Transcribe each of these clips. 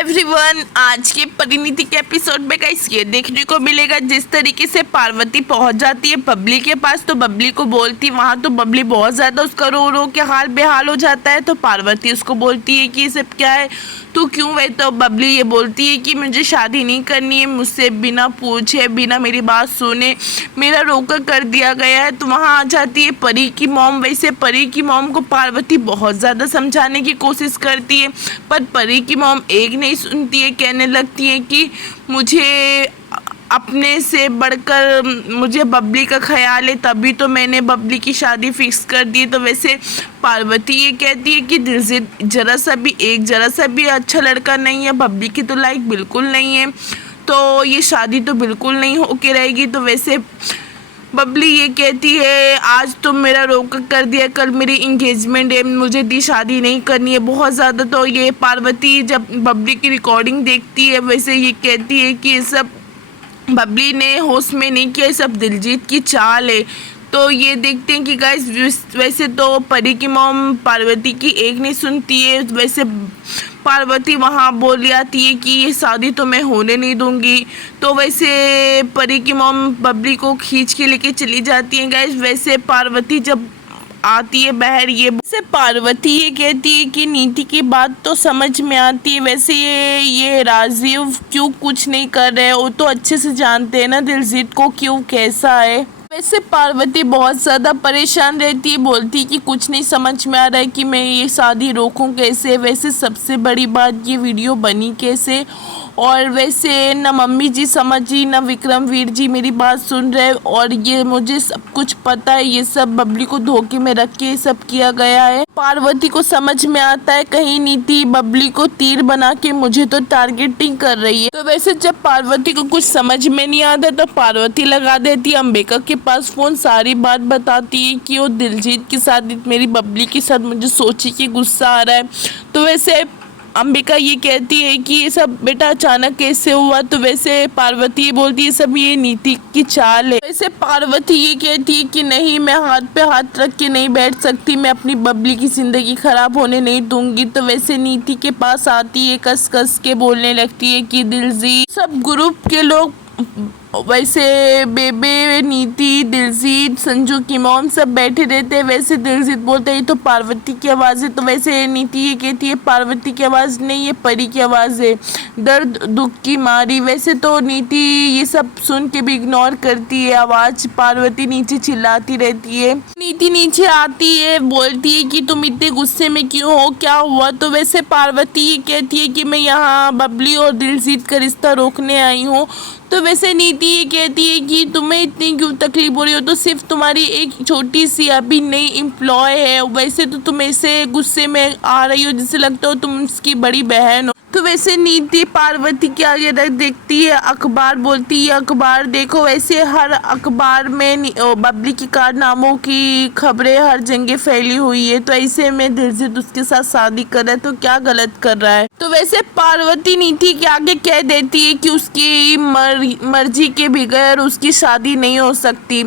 Everyone, आज के परिणीति के एपिसोड में गाइस ये देखने को मिलेगा जिस तरीके से पार्वती पहुंच जाती है बबली के पास। तो बबली को बोलती, वहां तो बबली बहुत ज़्यादा उसका रो रो के हाल बेहाल हो जाता है। तो पार्वती उसको बोलती है कि ये सब क्या है, तू क्यों है। तो बबली ये बोलती है कि मुझे शादी नहीं करनी है, मुझसे बिना पूछे बिना मेरी बात सुने मेरा रोका कर दिया गया है। तो वहाँ आ जाती है परी की मॉम। वैसे परी की मॉम को पार्वती बहुत ज़्यादा समझाने की कोशिश करती है, पर परी की मॉम एक नहीं सुनती है। कहने लगती है कि मुझे अपने से बढ़कर मुझे बबली का ख्याल है, तभी तो मैंने बबली की शादी फिक्स कर दी। तो वैसे पार्वती ये कहती है कि दिलजीत जरा सा भी अच्छा लड़का नहीं है, बबली की तो लाइक बिल्कुल नहीं है, तो ये शादी तो बिल्कुल नहीं होके रहेगी। तो वैसे बबली ये कहती है आज तो मेरा रोक कर दिया, कल मेरी इंगेजमेंट है, मुझे दी शादी नहीं करनी है बहुत ज़्यादा। तो ये पार्वती जब बबली की रिकॉर्डिंग देखती है, वैसे ये कहती है कि ये सब बबली ने होश में नहीं किया, सब दिलजीत की चाल है। तो ये देखते हैं कि गाइस वैसे तो परी की मॉम पार्वती की एक नहीं सुनती है। वैसे पार्वती वहाँ बोल आती है कि ये शादी तो मैं होने नहीं दूंगी। तो वैसे परी की मॉम बबली को खींच के लेके चली जाती है गाइस। वैसे पार्वती जब आती है बाहर, ये से पार्वती ये कहती है कि नीति की बात तो समझ में आती है, वैसे ये राजीव क्यों कुछ नहीं कर रहे, वो तो अच्छे से जानते हैं ना दिलजीत को क्यों कैसा है। वैसे पार्वती बहुत ज़्यादा परेशान रहती है, बोलती है कि कुछ नहीं समझ में आ रहा है कि मैं ये शादी रोकूं कैसे। वैसे सबसे बड़ी बात ये वीडियो बनी कैसे, और वैसे न मम्मी जी समझी न विक्रमवीर जी मेरी बात सुन रहे, और ये मुझे सब कुछ पता है, ये सब बबली को धोखे में रख के सब किया गया है। पार्वती को समझ में आता है कहीं नीति बबली को तीर बना के मुझे तो टारगेटिंग कर रही है। तो वैसे जब पार्वती को कुछ समझ में नहीं आता तो पार्वती लगा देती है अंबिका के पास फोन, सारी बात बताती है कि वो दिलजीत के साथ मेरी बबली के साथ मुझे सोची कि गुस्सा आ रहा है। तो वैसे अंबिका ये कहती है कि ये सब बेटा अचानक कैसे हुआ। तो वैसे पार्वती ये बोलती है सब ये नीति की चाल है। वैसे पार्वती ये कहती है कि नहीं, मैं हाथ पे हाथ रख के नहीं बैठ सकती, मैं अपनी बबली की ज़िंदगी ख़राब होने नहीं दूंगी। तो वैसे नीति के पास आती है, कस कस के बोलने लगती है कि दिलजीत सब ग्रुप के लोग, वैसे बेबे नीति दिलजीत संजू की मॉम सब बैठे रहते हैं। वैसे दिलजीत बोलते हैं तो पार्वती की आवाज़ है। तो वैसे नीति ये कहती है पार्वती की आवाज़ नहीं, ये परी की आवाज़ है, दर्द दुख की मारी। वैसे तो नीति ये सब सुन के भी इग्नोर करती है आवाज़। पार्वती नीचे चिल्लाती रहती है। नीति नीचे आती है, बोलती है कि तुम इतने गुस्से में क्यों हो, क्या हुआ। तो वैसे पार्वती ये कहती है कि मैं यहाँ बबली और दिलजीत का रिश्ता रोकने आई हूँ। तो वैसे नीति ये कहती है कि तुम्हें इतनी क्यों तकलीफ हो रही हो, तो सिर्फ तुम्हारी एक छोटी सी अभी नई एम्प्लॉय है, वैसे तो तुम ऐसे गुस्से में आ रही हो जिससे लगता हो तुम उसकी बड़ी बहन हो। तो वैसे नीति पार्वती के आगे रख देखती है अखबार, बोलती है अखबार देखो। वैसे हर अखबार में बबली की कारनामों की खबरें हर जगह फैली हुई है, तो ऐसे में दिलजीत उसके साथ शादी कर रहा है तो क्या गलत कर रहा है। तो वैसे पार्वती नीति के आगे कह देती है कि उसकी मर्जी के बगैर उसकी शादी नहीं हो सकती,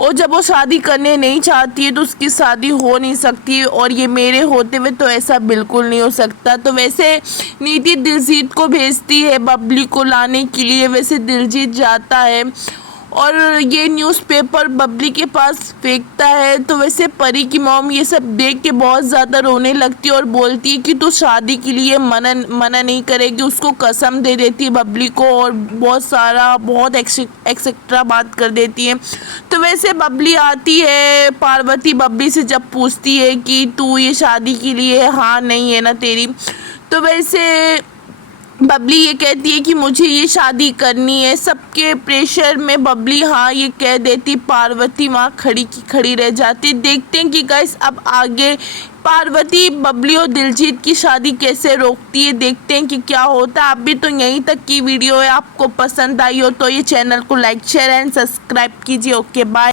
और जब वो शादी करने नहीं चाहती है तो उसकी शादी हो नहीं सकती, और ये मेरे होते हुए तो ऐसा बिल्कुल नहीं हो सकता। तो वैसे नीति दिलजीत को भेजती है बबली को लाने के लिए। वैसे दिलजीत जाता है और ये न्यूज़पेपर बबली के पास फेंकता है। तो वैसे परी की मॉम ये सब देख के बहुत ज़्यादा रोने लगती है और बोलती है कि तू शादी के लिए मना नहीं करेगी, उसको कसम दे देती है बबली को, और बहुत एक्सेट्रा बात कर देती है। तो वैसे बबली आती है, पार्वती बबली से जब पूछती है कि तू ये शादी के लिए हाँ नहीं है ना तेरी, तो वैसे बबली ये कहती है कि मुझे ये शादी करनी है। सबके प्रेशर में बबली हाँ ये कह देती, पार्वती वहाँ खड़ी की खड़ी रह जाती। देखते हैं कि गाइस अब आगे पार्वती बबली और दिलजीत की शादी कैसे रोकती है, देखते हैं कि क्या होता है। अभी तो यहीं तक की वीडियो है, आपको पसंद आई हो तो ये चैनल को लाइक शेयर एंड सब्सक्राइब कीजिए। Okay bye.